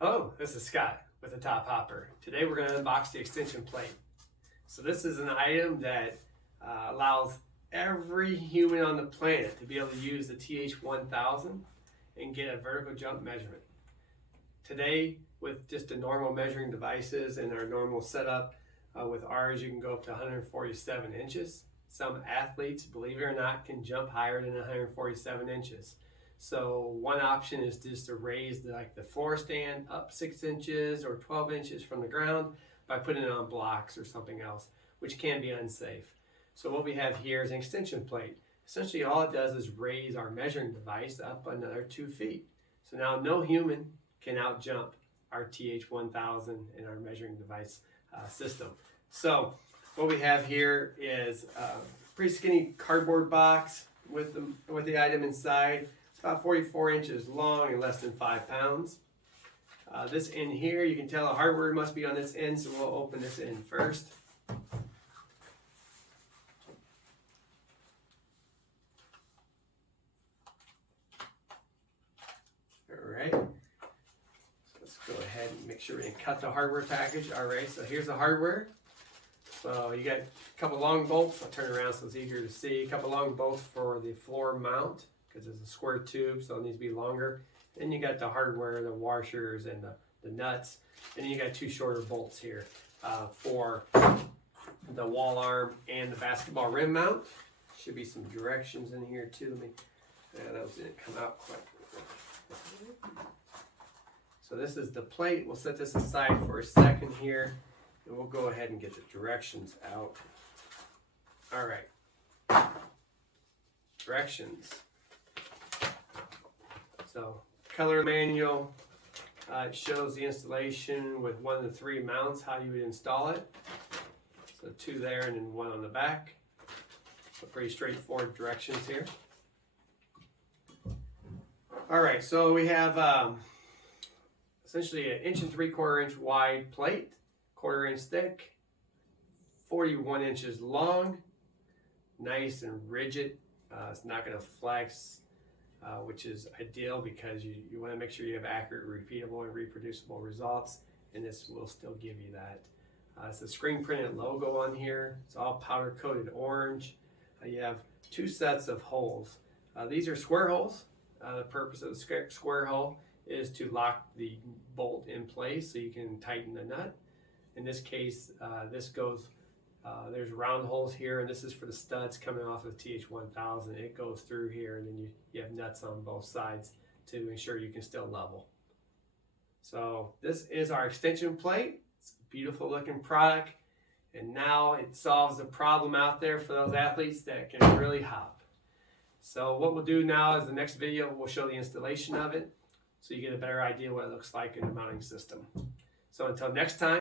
Hello, this is Scott with the Top Hopper. Today we're going to unbox the extension plate. So this is an item that allows every human on the planet to be able to use the TH1000 and get a vertical jump measurement. Today, with just the normal measuring devices and our normal setup, with ours you can go up to 147 inches. Some athletes, believe it or not, can jump higher than 147 inches. So one option is just to raise the floor stand up 6 inches or 12 inches from the ground by putting it on blocks or something else, which can be unsafe. So what we have here is an extension plate. Essentially all it does is raise our measuring device up another 2 feet. So now no human can outjump our TH1000 and our measuring device system. So what we have here is a pretty skinny cardboard box with the item inside. It's about 44 inches long and less than 5 pounds. This end here, you can tell the hardware must be on this end, so we'll open this end first. Alright, so let's go ahead and make sure we can cut the hardware package. Alright, so here's the hardware. So you got a couple long bolts. I'll turn around so it's easier to see. A couple long bolts for the floor mount, because it's a square tube, so it needs to be longer. Then you got the hardware, the washers, and the nuts. And then you got 2 shorter bolts here for the wall arm and the basketball rim mount. Should be some directions in here too. Those didn't come out quite. So this is the plate. We'll set this aside for a second here, and we'll go ahead and get the directions out. All right. Directions. So, color manual, it shows the installation with 1 of the 3 mounts, how you would install it. So 2 there and then 1 on the back. So pretty straightforward directions here. All right, so we have essentially an 1 3/4 inch wide plate, 1/4 inch thick, 41 inches long, nice and rigid. It's not going to flex. Which is ideal because you want to make sure you have accurate, repeatable, and reproducible results, and this will still give you that. It's a screen printed logo on here. It's all powder coated orange. You have 2 sets of holes. These are square holes. The purpose of the square hole is to lock the bolt in place so you can tighten the nut. In this case, this goes there's round holes here, and this is for the studs coming off of TH1000. It goes through here, and then you have nuts on both sides to ensure you can still level. So this is our extension plate. It's a beautiful looking product, and now it solves the problem out there for those athletes that can really hop. So what we'll do now is the next video, we'll show the installation of it so you get a better idea what it looks like in the mounting system. So until next time.